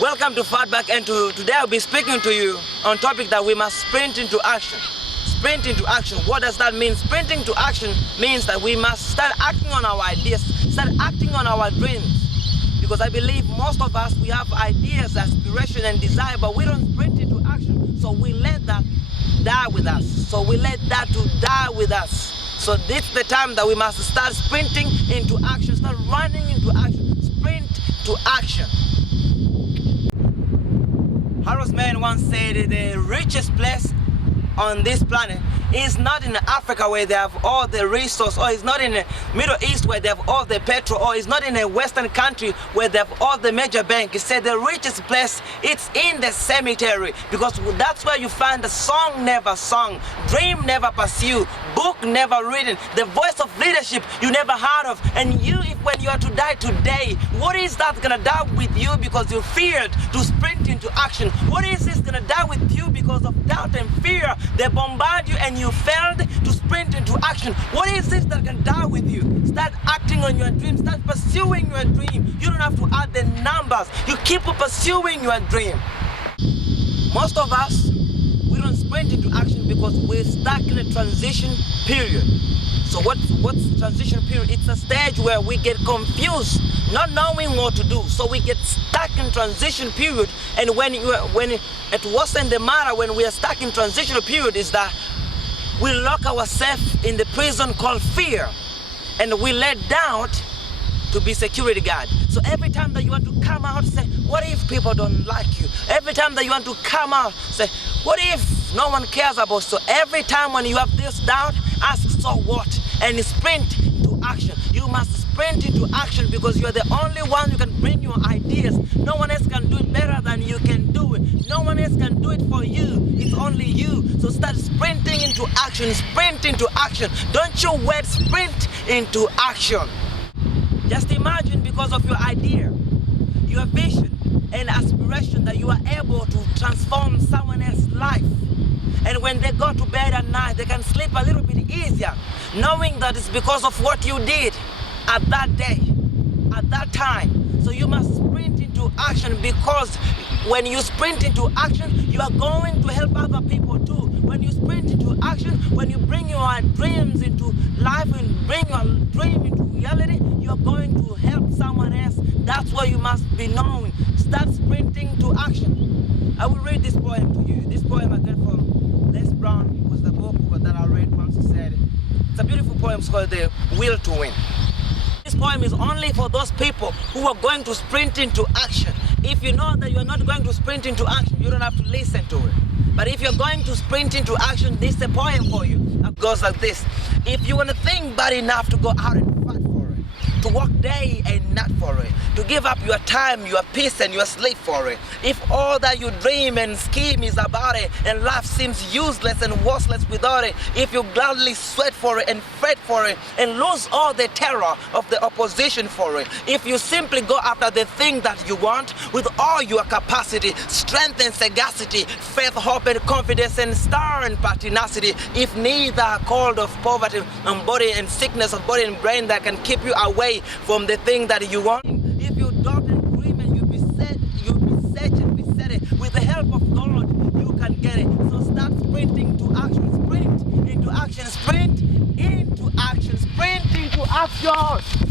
Welcome to Fatback, and today I'll be speaking to you on topic that we must sprint into action. Sprint into action. What does that mean? Sprinting to action means that we must start acting on our ideas, start acting on our dreams. Because I believe most of us, we have ideas, aspiration and desire, but we don't sprint into action. So we let that die with us. So we let that to die with us. So this is the time that we must start sprinting into action, start running into action, sprint to action. Harris Man once said the richest place on this planet is not in Africa where they have all the resources, or it's not in the Middle East where they have all the petrol, or it's not in a Western country where they have all the major banks. He said the richest place, it's in the cemetery, because that's where you find the song never sung, dream never pursued, book never written, the voice of leadership you never heard of. And you, when you are to die today, what is that gonna die with you because you feared to sprint into action? What is this gonna die with you because of doubt and fear? They bombard you and you failed to sprint into action. What is this that can die with you? Start acting on your dream. Start pursuing your dream. You don't have to add the numbers. You keep pursuing your dream. Most of us, we don't sprint into action because we're stuck in a transition period. So what's transition period? It's a stage where we get confused, not knowing what to do. So we get stuck in transition period. And when it wasn't the matter, when we are stuck in transitional period, is that we lock ourselves in the prison called fear, and we let doubt to be security guard. So every time that you want to come out, say, what if people don't like you? Every time that you want to come out, say, what if no one cares about you? So every time when you have this doubt, ask, so what? And sprint into action. You must sprint into action because you are the only one who can bring your ideas. No one else can do it better than you can do it. No one else can do it for you. It's only you. So start sprinting into action. Sprint into action. Don't you wait, sprint into action. Just imagine, because of your idea, your vision and aspiration, that you are able to transform someone else's life. And when they go to bed at night, they can sleep a little bit easier, knowing that it's because of what you did at that day, at that time. So you must sprint into action, because when you sprint into action, you are going to help other people too. When you sprint into action, when you bring your dreams into life and bring your dream into reality, you are going to help someone else. That's what you must be knowing. Start sprinting to action. I will read this poem to you. This poem I got from Les Brown, was the book that I read once. He said, it's a beautiful poem. It's called The Will to Win. This poem is only for those people who are going to sprint into action. If you know that you are not going to sprint into action, you don't have to listen to it. But if you're going to sprint into action, this is a poem for you. It goes like this. If you want to think bad enough to go out and fight for it, to work day and night for it, to give up your time, your peace and your sleep for it, if all that you dream and scheme is about it, and life seems useless and worthless without it, if you gladly sweat for it and fret for it and lose all the terror of the opposition for it, if you simply go after the thing that you want with all your capacity, strength and sagacity, faith, hope and confidence, and star and pertinacity, if neither are called of poverty and body and sickness of body and brain that can keep you away from the thing that you want, if you doubt and dream and you beset it, with the help of God, you can get it. So start sprinting to action, sprint into action, sprint into action, sprint into action.